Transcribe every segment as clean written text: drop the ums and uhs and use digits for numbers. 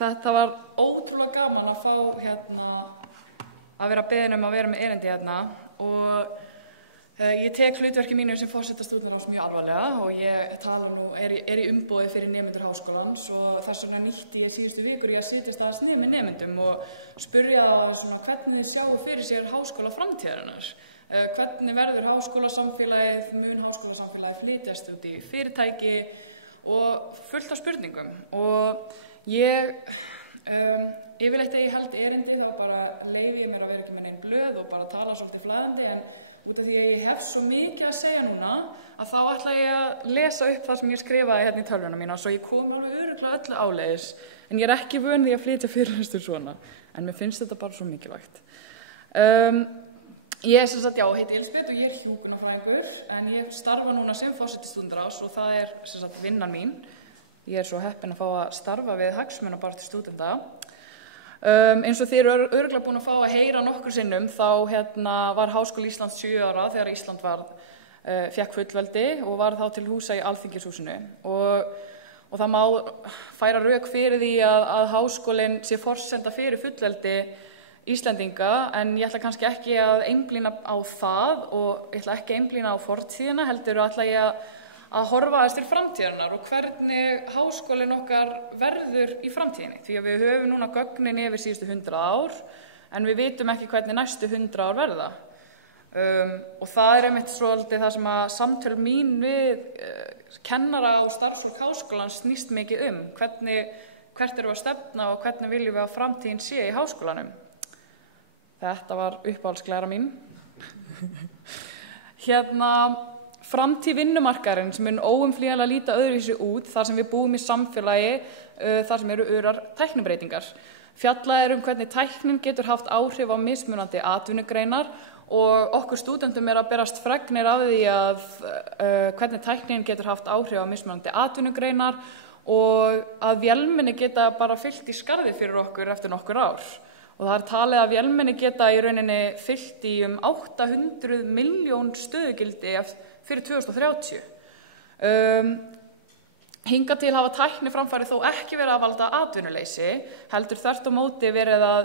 Þetta var ótrúlega gaman að fá að vera beðin að vera með erindi og ég tek hlutverki mínu sem forseta stúdentaráðs mjög alvarlega og ég tala er í umboði fyrir nemendur háskólans og þess vegna nýtti ég síðustu vikur í að setjast aðeins niður með nemendum og spurja hvernig þið sjáu fyrir sér háskóla framtíðarinnar. Hvernig verður háskólasamfélagið, mun háskólasamfélagið flytjast út í fyrirtæki og fullt af spurningum. Og ég, yfirleitt þegar ég held erindi þá bara leyfi ég mér að vera ekki með neinn blöð og bara tala svolítið flæðandi en út af því að ég hef svo mikið að segja núna að þá ætla ég að lesa upp það sem ég skrifaði hérna í tölvuna mína svo ég kom alveg örugglega öllu áleiðis en ég ekki vön því að flytja fyrirlestur svona en mér finnst þetta bara svo mikilvægt. Ég sem sagt, heiti Elísabet og ég hjúkrunarfræðingur en ég starfa núna sem forseti stúdentaráðs og það sem sagt vinnan mín. Ég svo heppin að fá að starfa við hagsmunabaráttu stúdenta. Eins og þið eru örugglega búin að fá að heyra nokkur sinnum þá var Háskóli Íslands 7 ára þegar Ísland fékk fullveldi og var þá til húsa í Alþingishúsinu og það má færa rök fyrir því að háskólinn sé forsenda fyrir fullveldi Íslendinga en ég ætla kannski ekki að einblína á það og ég ætla ekki að einblína á fortíðina heldur ætla ég að horfa aðeins til framtíðarinnar og hvernig háskólinn okkar verður í framtíðinni. Því að við höfum núna gögnin yfir síðustu 100 ár, en við vitum ekki hvernig næstu 100 ár verða. Og það einmitt svolítið það sem að samtöl mín við kennara og starfsfólk háskólans snýst mikið hvert erum við að stefna og hvernig viljum við að framtíðin sé í háskólanum. Þetta var uppáhaldsglæra mín. Framtíð vinnumarkaðarins mun óumflýjanlega líta öðruvísi út þar sem við búum í samfélagi þar sem eru örar tæknibreytingar. Fjallað hvernig tæknin getur haft áhrif á mismunandi atvinnugreinar og okkur stúdentum að berast fregnir af því að hvernig tæknin getur haft áhrif á mismunandi atvinnugreinar og að vélmenni geta bara fyllt í skarðið fyrir okkur eftir nokkur ár. Og það talið að vélmenni geta í rauninni fyllt í 800 milljón stöðugildi fyrir 2030. Hingað til hafa tækniframfarir þó ekki verið að valda atvinnuleysi, heldur þvert á móti verið að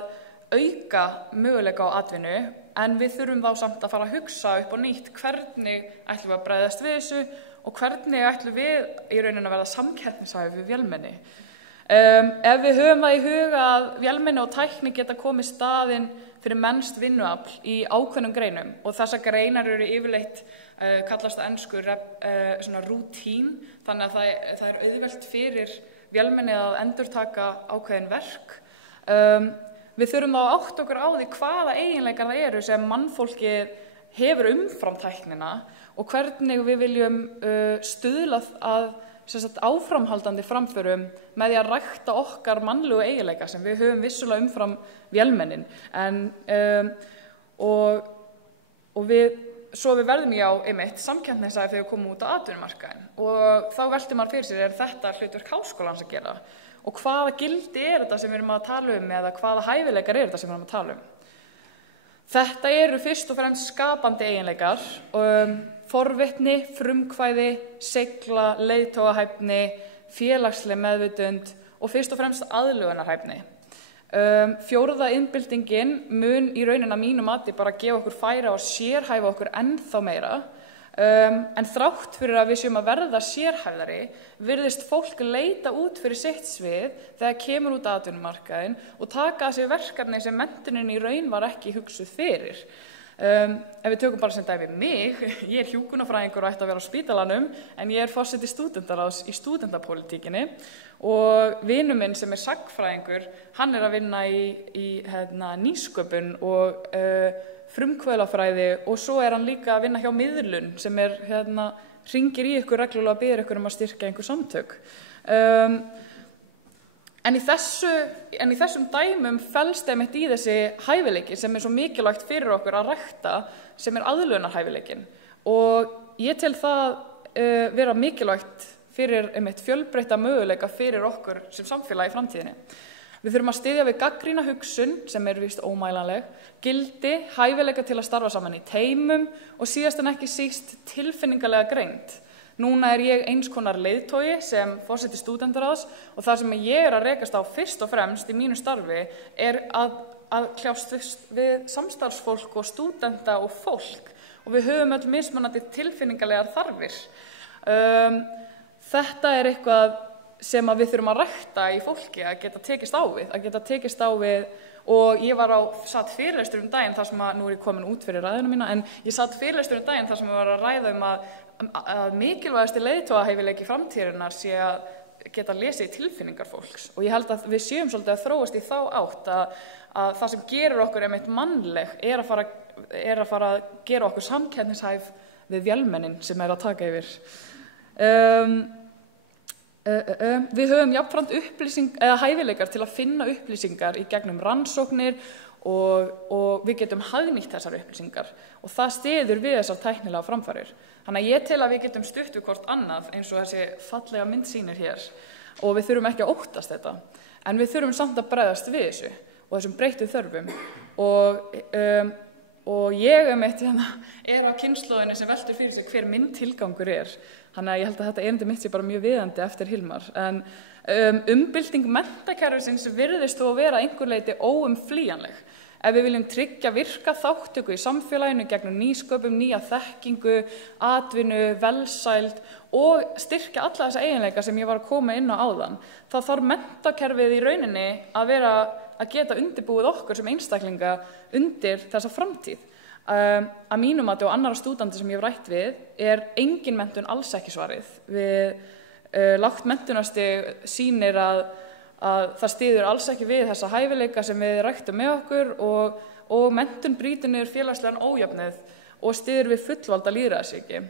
auka möguleika á atvinnu, en við þurfum þá samt að fara að hugsa upp á nýtt hvernig ætlum við að bregðast við þessu og hvernig ætlum við í rauninni að verða samkeppnishæf við vélmenni. Ef við höfum það í huga að vélmenni og tækni geta komið staðinn fyrir mennskt vinnuafl í ákveðnum greinum og þessar greinar eru yfirleitt kallast á ensku rútín, þannig að það auðvelt fyrir vélmenni að endurtaka ákveðin verk. Við þurfum þá að átta okkur á því hvaða eiginleikar það eru sem mannfólkið hefur umfram tæknina og hvernig við viljum stuðla að áframhaldandi framförum með því að rækta okkar mannlegu eiginleika sem við höfum vissulega umfram vélmennin svo við verðum einmitt samkeppnishæf þegar við komum út á atvinnumarkaðinn og þá veltir maður fyrir sér þetta hlutverk háskólans að gera og hvaða gildi þetta sem við erum að tala eða hvaða hæfileikar þetta sem við erum að tala Þetta eru fyrst og fremst skapandi eiginleikar forvitni, frumkvæði, seigla, leiðtogahæfni, félagsleg meðvitund og fyrst og fremst aðlögunarhæfni. Fjórða iðnbyltingin mun í rauninni að mínu mati bara gefa okkur færi á að sérhæfa okkur ennþá meira, en þrátt fyrir að við séum að verða sérhæfðari, virðist fólk leita út fyrir sitt svið þegar kemur út atvinnumarkaðinn og taka að sér verkefni sem menntunin í raun var ekki hugsuð fyrir. Ef við tökum bara sem dæmi mig, ég hjúkrunarfræðingur og ætti að vera á spítalanum, en ég forseti stúdentaráðs í stúdentapólitíkinni og vinur minn sem sagnfræðingur, hann að vinna í nýsköpun og frumkvöðlafræði og svo hann líka að vinna hjá miðlun sem hringir í ykkur reglulega og biður ykkur að styrkja einhver samtök. En í þessum dæmum felst einmitt í þessi hæfileiki sem svo mikilvægt fyrir okkur að rækta sem aðlögunarhæfileikin og ég tel það vera mikilvægt fyrir einmitt fjölbreytta möguleika fyrir okkur sem samfélag í framtíðinni. Við þurfum að styðja við gagnrýna hugsun sem víst ómælanleg, gildi, hæfileika til að starfa saman í teymum og síðast en ekki síst tilfinningalega greind. Núna ég eins konar leiðtogi sem forseti stúdentaráðs og það sem ég að rekast á fyrst og fremst í mínu starfi að kljást við samstarfsfólk og stúdenta og fólk og við höfum öll mismunandi tilfinningalegar þarfir. Þetta eitthvað sem við þurfum að rækta í fólki að geta tekist á við og ég satt fyrirlestur daginn þar sem nú ég komin út fyrir ræðuna mína, en ég satt fyrirlestur daginn þar sem við varum að ræða að mikilvægasti leiðtogahæfileiki framtíðarinnar sé að geta lesið í tilfinningar fólks og ég held að við séum svolítið að þróast í þá átt að það sem gerir okkur einmitt mannleg að fara að gera okkur samkeppnishæf við vélmennin sem að taka yfir. Við höfum jafnframt hæfileikar til að finna upplýsingar í gegnum rannsóknir og við getum hagnýtt þessar upplýsingar og það styður við þessar tæknilega framfarir. Þannig að ég tel að við getum stutt við hvort annað eins og þessi fallega mynd sýnir hér og við þurfum ekki að óttast þetta en við þurfum samt að bregðast við þessu og þessum breyttu þörfum og ég á kynslóðinni sem veltur fyrir sig hver minn tilgangur þannig að ég held að þetta erindi mitt sé bara mjög viðandi eftir Hilmar en umbylting menntakerfisins virðist þó að vera einhver leyti óumflýjanleg ef við viljum tryggja virka þátttöku í samfélaginu gegnum nýsköpum, nýja þekkingu, atvinnu, velsæld og styrkja alla þessa eiginleika sem ég var að koma inn á áðan. Það þarf menntakerfið í rauninni að geta undirbúið okkur sem einstaklinga undir þessa framtíð. Að mínum mati og annarra stúdenta sem ég hef rætt við engin menntun alls ekki svarið. Lágt menntunarstig sýnir að það styður alls ekki við þessa hæfileika sem við ræktum með okkur og menntun brýtur niður félagslegan ójöfnuð og styður við fullvalda lýðræðisríki.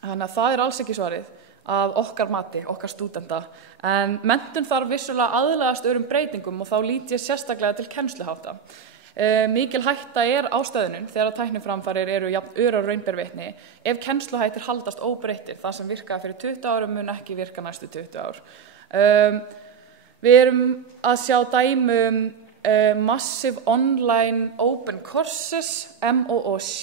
Þannig að það alls ekki svarið að okkar mati, okkar stúdenta. En menntun þarf vissulega aðlagast öðrum breytingum og þá lít ég sérstaklega til kennsluhátta. Mikil hætta á stöðunum þegar tækniframfarir eru jafn ör og raun ber vitni ef kennsluhættir haldast óbreyttir. Það sem virkaði fyrir 20 árum mun ekki virka næstu 20 ár. Við erum að sjá dæmi Massive Online Open Courses, MOOC,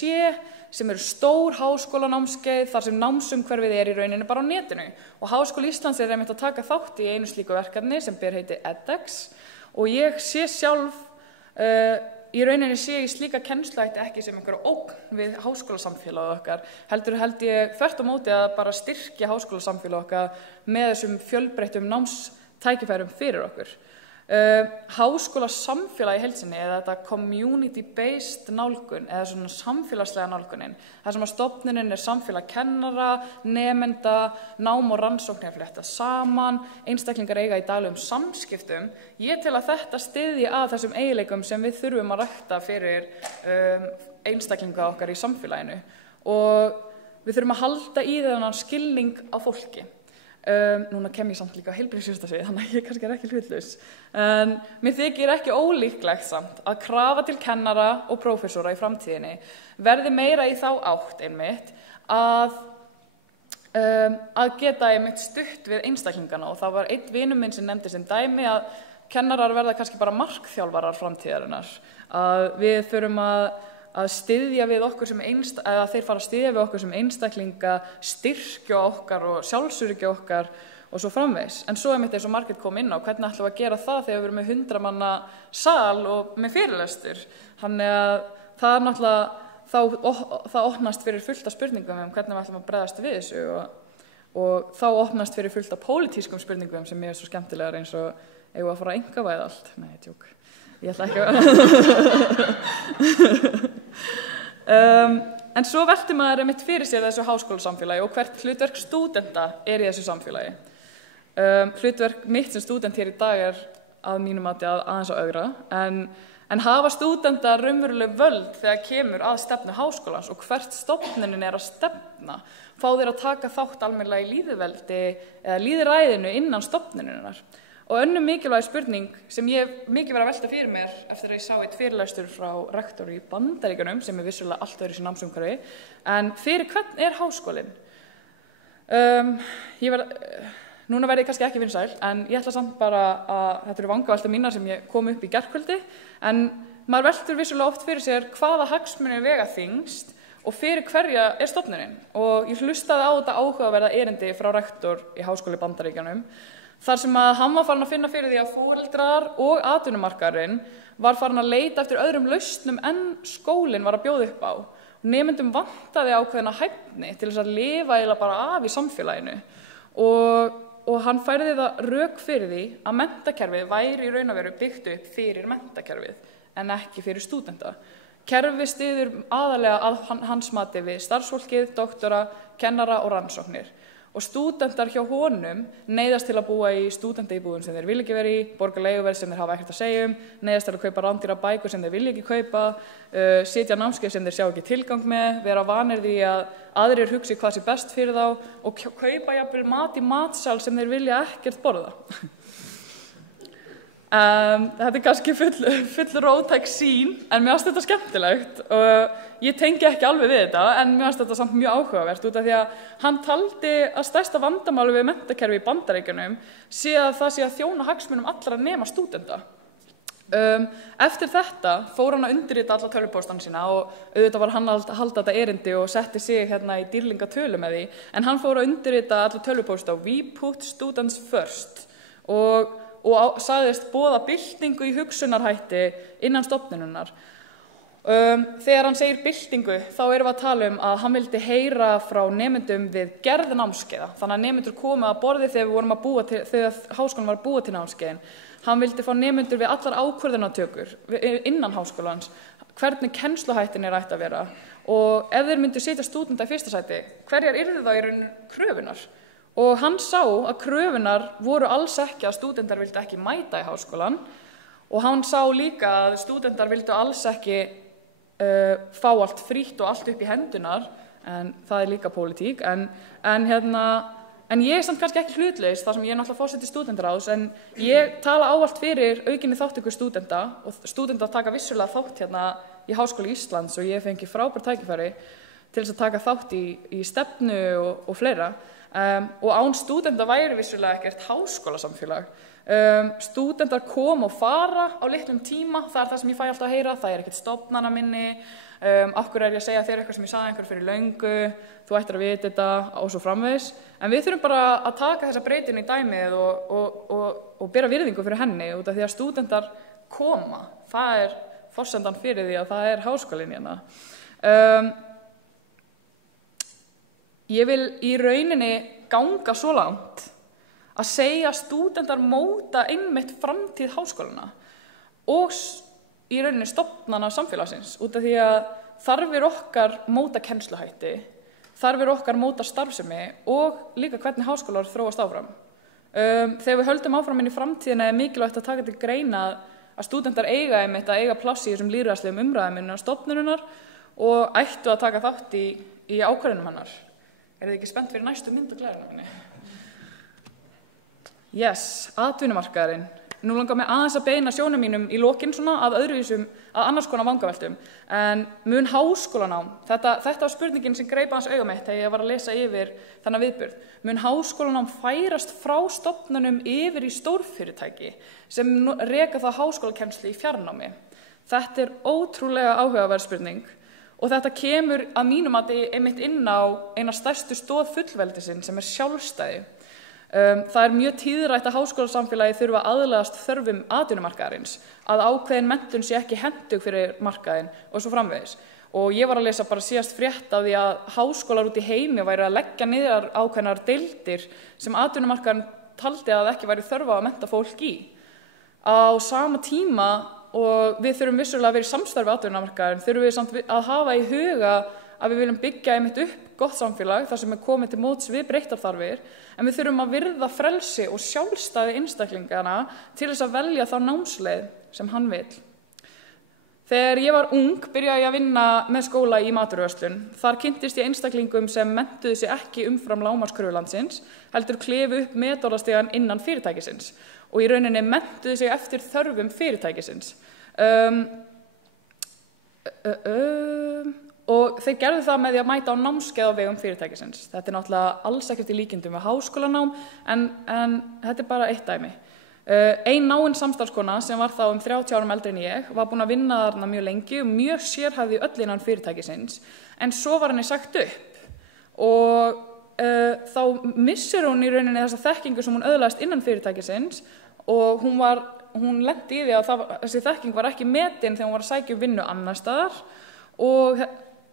sem eru stór háskólanámskeið þar sem námsumhverfið í rauninni bara á netinu. Og Háskóli Íslands einmitt að taka þátt í einu slíku verkefni sem ber heiti edX og ég sé sjálf í rauninni sé ég slíka kennsluhætti ekki sem einhverja ógn við háskólasamfélagið okkar, heldur held ég þvert á móti að bara styrkja háskólasamfélagið okkar með þessum fjölbreyttum námstækifærum fyrir okkur. Háskólasamfélagi í heild sinni eða þetta community-based nálgun eða svona samfélagslega nálgunin, þar sem að stofnunin samfélag kennara, nemenda, nám og rannsóknir flétta saman, einstaklingar eiga í daglegum samskiptum. Ég tel að þetta styðji að þessum eiginleikum sem við þurfum að rækta fyrir einstaklinga okkar í samfélaginu og við þurfum að halda í þennan skilning á fólki. Núna kem ég samt líka á heilbrigðisjúrtasviði, þannig að ég kannski ekki hlutlaus. En mér þykir ekki ólíklegt samt að krafa til kennara og prófessora í framtíðinni verði meira í þá átt einmitt að geta einmitt stutt við einstaklingana og það var einn vinur minn sem nefndi sem dæmi að kennarar verða kannski bara markþjálfarar framtíðarinnar. Að við þurfum að styðja við okkur sem eða þeir fara að styðja við okkur sem einstaklinga, styrkja okkar og sjálfsöryggja okkar og svo framvegis. En svo einmitt eins og Margrét kom inn á, hvernig ætlum við að gera það þegar við erum með 100 manna sal og með fyrirlestur. Þannig að það náttúrulega, það opnast fyrir fullt af spurningum hvernig við ætlum að bregðast við þessu og þá opnast fyrir fullt af pólitískum spurningum sem mér svo skemmtilegar eins og eigum við að fara að einkavæða allt. Nei, tjók. Ég ætla ekki en svo velti maður einmitt fyrir sér þessu háskólasamfélagi og hvert hlutverk stúdenta í þessu samfélagi. Hlutverk mitt sem stúdent hér í dag að mínum mati aðeins á ögra, en hafa stúdenta raunveruleg völd þegar kemur að stefnu háskólans og hvert stofnunin að stefna, fá þeir að taka þátt almennilega í lýðveldi eða lýðræðinu innan stofnuninnar. Og önnur mikilvæg spurning sem ég mikið verið að velta fyrir mér eftir að ég sá eitt fyrirlestur frá rektor í Bandaríkjunum sem vissulega allt öðruvísi námsumhverfi, en fyrir hvern háskólinn? Núna verð ég kannski ekki vinsæl, en ég ætla samt bara að þetta eru vangaveltur mínar sem ég kom upp í gærkvöldi, en maður veltur vissulega oft fyrir sér hvaða hagsmunir vega þyngst og fyrir hverja stofnunin. Og ég hlustaði á þetta áhugaverða erindi frá rektor í Háskóla í Bandaríkjunum, þar sem að hann var farin að finna fyrir því að foreldrar og atvinnumarkaðurinn var farin að leita eftir öðrum lausnum en skólinn var að bjóða upp á. Nemendum vantaði ákveðna hæfni til þess að lifa eiginlega bara af í samfélaginu og hann færði það rök fyrir því að menntakerfið væri í raun og veru byggt upp fyrir menntakerfið en ekki fyrir stúdenta. Kerfið styður aðalega að hans mati við starfsfólkið, doktora, kennara og rannsóknir. Og stúdentar hjá honum neyðast til að búa í stúdentaíbúðum sem þeir vilja ekki vera í, borga leiguverð sem þeir hafa ekkert að segja neyðast til að kaupa rándýra bækur sem þeir vilja ekki kaupa, sitja námskeið sem þeir sjá ekki tilgang með, vera vanir því að aðrir hugsi hvað sé best fyrir þá og kaupa jafnvel mat í matsal sem þeir vilja ekkert borða. Þetta kannski full róttæk sýn, en mér fannst þetta skemmtilegt og ég tengi ekki alveg við þetta, en mér fannst þetta samt mjög áhugavert út af því að hann taldi að stærsta vandamáli við menntakerfi í Bandaríkjunum sé að það sé að þjóna hagsmunum allra nema stúdenta. Eftir þetta fór hann að undirrita alla tölvupóstana sína og auðvitað var hann að halda þetta erindi og setti sig hérna í dýrlingatölu með því, en hann fór að undirrita alla tölvupósta We put students first og sagðist boða byltingu í hugsunarhætti innan stofnunarinnar. Þegar hann segir byltingu, þá erum við að tala að hann vildi heyra frá nemendum við gerð námskeiða. Þannig að nemendur komu að borði þegar háskólinn var að búa til námskeiðin. Hann vildi fá nemendur við allar ákvörðunartökur innan háskólans, hvernig kennsluhættin ætti að vera. Og ef þeir myndu setja stúdenta í fyrsta sæti, hverjar yrðu þá í raun kröfunar? Og hann sá að kröfunar voru alls ekki að stúdentar vildu ekki mæta í háskólan og hann sá líka að stúdentar vildu alls ekki fá allt frítt og allt upp í hendunar, en það líka pólitík, en ég samt kannski ekki hlutlaus þar sem ég náttúrulega forseti stúdentaráðs, en ég tala ávallt fyrir aukinni þátttöku stúdenta og stúdentar taka vissulega þátt hérna í Háskóla Íslands og ég fengi frábært tækifæri til þess að taka þátt í stefnu og fleira. Og án stúdenta væri vissulega ekkert háskólasamfélag. Stúdentar koma og fara á litlum tíma, það það sem ég fæ alltaf að heyra, það ekkert stofnanaminni, af hverju ég að segja þér eitthvað sem ég sagði einhver fyrir löngu, þú ættir að vita þetta og svo framvegis. En við þurfum bara að taka þessa breytinu í dæmið og bera virðingu fyrir henni út af því að stúdentar koma. Það forsendan fyrir því að það háskólinn hérna. Ég vil í rauninni ganga svo langt að segja að stúdentar móta einmitt framtíð háskólana og í rauninni stofnana samfélagsins út af því að þarfir okkar móta kennsluhætti, þarfir okkar móta starfsemi og líka hvernig háskólar þróast áfram. Þegar við höldum áfram inn í framtíðina mikilvægt að taka til greina að stúdentar eiga pláss í þessum lýðræðislegum umræðum innan stofnunarinnar og ættu að taka þátt í ákvörðunum hennar. Þið ekki spennt fyrir næstu mynd og glæðina minni? Yes, atvinnumarkaðurinn. Nú langar mig aðeins að beina sjónum mínum í lokin svona að annars konar vangaveltum. En mun háskólanám, þetta var spurningin sem greip aðeins auga mitt þegar ég var að lesa yfir þennan viðburð. Mun háskólanám færast frá stofnunum yfir í stórfyrirtæki sem reka það háskólakennslu í fjarnámi? Þetta ótrúlega áhugaverð spurning. Og þetta kemur að mínu mati einmitt inn á eina stærstu stoð fullveldisins sem sjálfstæði. Það mjög tíðrætt að háskólasamfélagi þurfa að aðlagast þörfum atvinnumarkaðarins, að ákveðin menntun sé ekki hentug fyrir markaðinn og svo framvegis. Og ég var að lesa bara síðast frétt af því að háskólar út í heimi væri að leggja niður ákveðnar deildir sem atvinnumarkaðurinn taldi að ekki væri þörf á að mennta fólk í. Á sama tíma og við þurfum vissulega að vera í samstarfi atvinnumarkaðurinn, þurfum við samt að hafa í huga að við viljum byggja einmitt upp gott samfélag þar sem komið til móts við breyttar þarfir, en við þurfum að virða frelsi og sjálfstæði einstaklingana til þess að velja þá námsleið sem hann vill. Þegar ég var ung byrjaði ég að vinna með skóla í matvöruverslun. Þar kynntist ég einstaklingum sem menntuðu sig ekki umfram lágmarkskröfur landsins, heldur klifu upp metorðastigann innan fyrirtækisins og í rauninni menntuðu sig eftir þörfum fyrirtækisins. Og þeir gerðu það með því að mæta á námskeið á vegum fyrirtækisins. Þetta náttúrulega alls ekkert í líkindum við háskólanám, en þetta bara eitt dæmi. Ein náin samstarfskona sem var þá 30 árum eldri en ég var búin að vinna þarna mjög lengi og mjög sérhæfð í öll innan fyrirtækisins, en svo var henni sagt upp og þá missir hún í rauninni þessa þekkingu sem hún öðlaðist innan fyrirtækisins og hún lenti í því að þessi þekking var ekki metin þegar hún var að sækja vinnu annars staðar og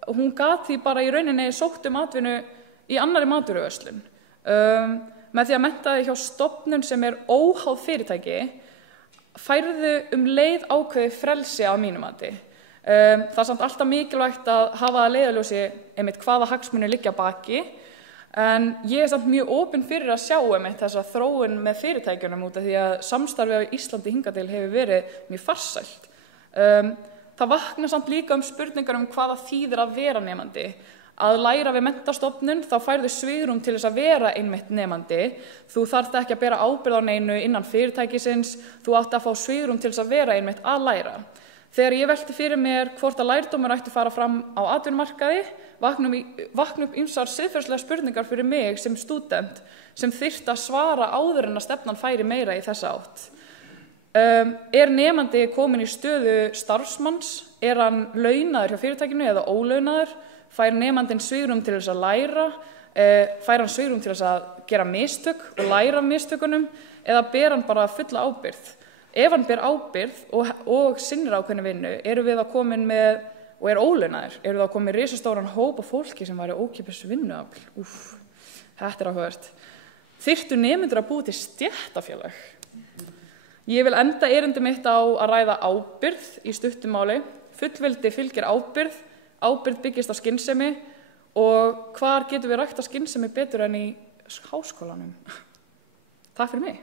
hún gat því bara í rauninni sótt atvinnu í annarri matvöruverslun. Með því að mennta þig hjá stofnun sem óháð fyrirtæki færðu leið ákveðið frelsi á mínu mati. Það samt alltaf mikilvægt að hafa að leiðarljósi einmitt hvaða hagsmunir liggja baki, en ég samt mjög opin fyrir að sjá einmitt þessa þróun með fyrirtækjunum út af því að samstarfið á Íslandi hingað til hefur verið mjög farsælt. Það vaknar samt líka spurningar hvaða þýðir að vera nemandi. Að læra við menntastofnun þá færðu svigrúm til þess að vera einmitt nemandi. Þú þarft ekki að bera ábyrgð á neinu innan fyrirtækisins, þú átt að fá svigrúm til þess að vera einmitt að læra. Þegar ég velti fyrir mér hvort að lærdómur ætti fara fram á atvinnumarkaði, vakna upp ýmsar siðferðislegar spurningar fyrir mig sem stúdent sem þyrfti að svara áður en að stefnan færi meira í þessa átt. Nemandi kominn í stöðu starfsmanns? Hann launaður hjá fyrirtækinu eða ólaunaður? Fær nemandinn svigrúm til þess að læra? Fær hann svigrúm til þess að gera mistök og læra af mistökunum? Eða ber hann bara fulla ábyrgð? Ef hann ber ábyrgð og sinnir ákveðinni vinnu, erum við að komin með, og ólaunaður, erum við að komin með risastóran hóp af fólki sem væri ókeypis vinnuafl. Þetta áhugavert. Þyrftu nemendur að búa til stéttarfélag? Ég vil enda erindi mitt á að ræða ábyrgð í stuttu máli. Fullveldi fylgir ábyrgð. Ábyrgð byggist á skynsemi og hvar getum við ræktað skynsemi betur en í háskólanum? Takk fyrir mig.